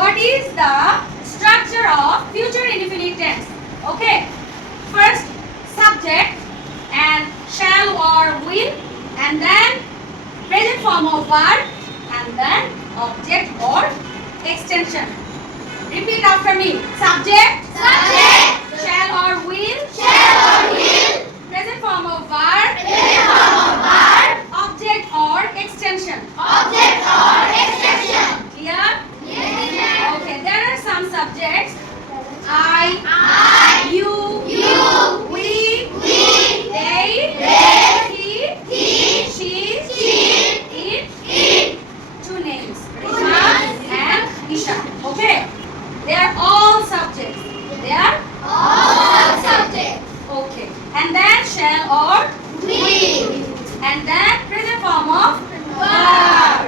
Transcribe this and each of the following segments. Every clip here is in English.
what is the structure of future indefinite tense? Okay, first subject and shall or will, and then present form of verb, and then object or extension. Repeat after me. Subject, shall or will, present form of verb, object or extension. Clear? Okay, there are some subjects. I, you, we, they, he, she, it, two names, Rima and Isha. Okay, they are all subjects. Okay, and then shall or will, and then present form of verb,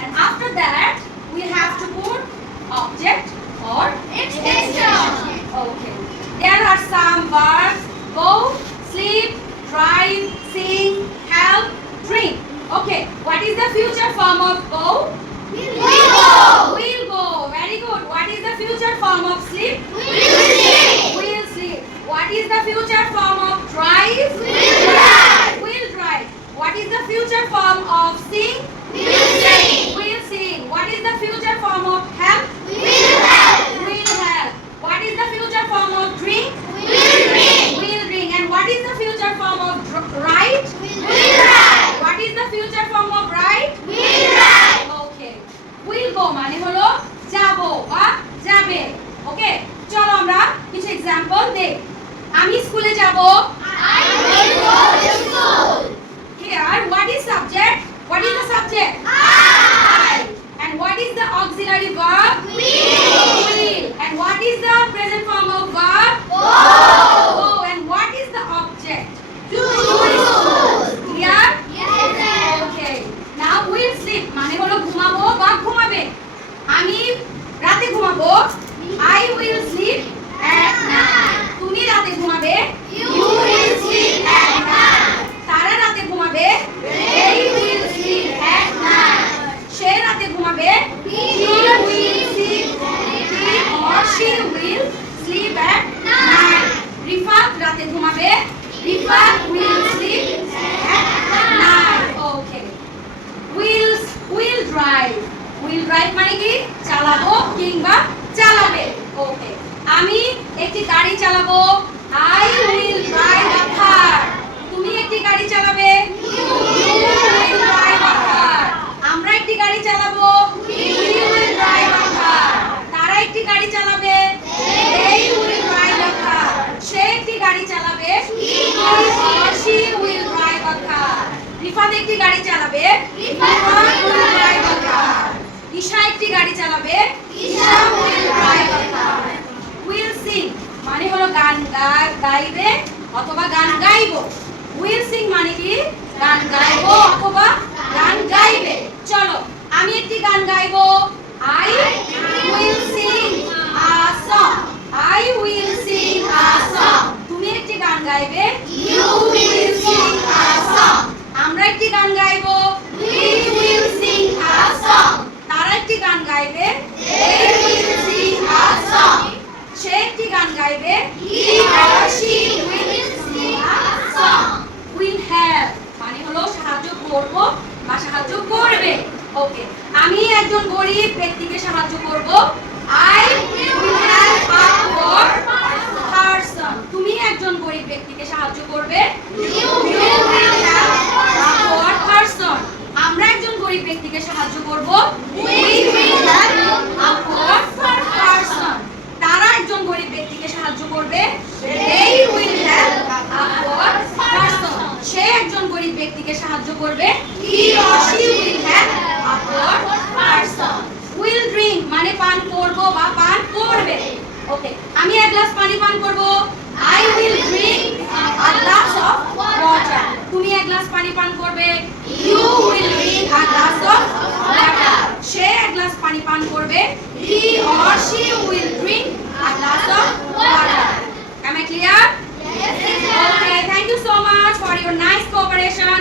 and after that we have to put object or extension. Okay, there are some verbs: go, sleep, drive, sing, help, drink. Okay, what is the future form of go? Will go. Very good. What is the future form of sleep? Will sleep. What is the future form of drive? Will drive. What is the future form of sing? Will sing. What is the future form of help? Will help. What is the future form of drink? Will drink. And what is the future form of write? What is the future form of write? Okay. Will go মানে হলো যাবো বা যাবে। ওকে, চলো আমরা কিছু example দেই। আমি স্কুলে যাব। Here, what is subject? What is the subject? I. And what is the auxiliary verb? Will. And what is the present form of verb? Go. And what is the object? To school. Clear? Okay. Now will sleep মানে হলো ঘুমাবো বা ঘুমাবে। আমি রাতে ঘুমাবো। I will sleep at night. তুমি রাতে ঘুমাবে। You will sleep at night. তারা রাতে ঘুমাবে। They will sleep at night. সে রাতে ঘুমাবে। He will sleep. He or she will sleep at night. Rifat রাতে ঘুমাবে। Rifat will sleep at night. Okay. Will drive. Will drive মানে কি? চালাবো কিংবা চালাবে। ওকে, আমি একটি গাড়ি চালাবো। I will drive a car. তুমি একটি গাড়ি চালাবে। You will drive a car. আমরা একটি গাড়ি চালাবো। We will drive a car. তারা একটি গাড়ি চালাবে। They will drive a car. সে একটি গাড়ি চালাবে। He or she will drive a car. Rifat একটি গাড়ি চালাবে। Rifat will drive a car. Isha একটি গাড়ি চালাবে। Isha will drive a car. Will sing মানে হলো গান গাইবে অথবা গান গাইবো। Will sing মানে কি? গান গাইবো অথবা গান গাইবে। চলো, আমি একটি গান গাইবো। I will sing a song. I will sing a song. তুমি একটি গান গাইবে। You will sing a song. আমরা একটি গান গাইবো। We will sing a song. তারা একটি গান গাইবে। They will sing a song. সে একটি গান গাইবে। He or she will sing a song. Will help মানে হলো সাহায্য করব বা সাহায্য করবে। ওকে, আমি একজন গরিব ব্যক্তিকে সাহায্য করব। I will help a poor person. তুমি একজন গরিব ব্যক্তিকে সাহায্য করবে। You will help a poor person. আমরা একজন গরিব ব্যক্তিকে সাহায্য করব। We will help a poor person. তারা একজন গরিব ব্যক্তিকে সাহায্য করবে। They will help a poor person. সে একজন গরিব ব্যক্তিকে সাহায্য করবে। He or she will help a poor person. Will drink মানে পান করব বা পান করবে। ওকে, আমি এক গ্লাস পানি পান করব। I will drink a glass of water. তুমি এক গ্লাস পানি পান করবে। You will drink a glass of water. সে এক গ্লাস পানি পান করবে। He or she will drink a glass of water. Am I clear? Yes. Okay, thank you so much for your nice cooperation.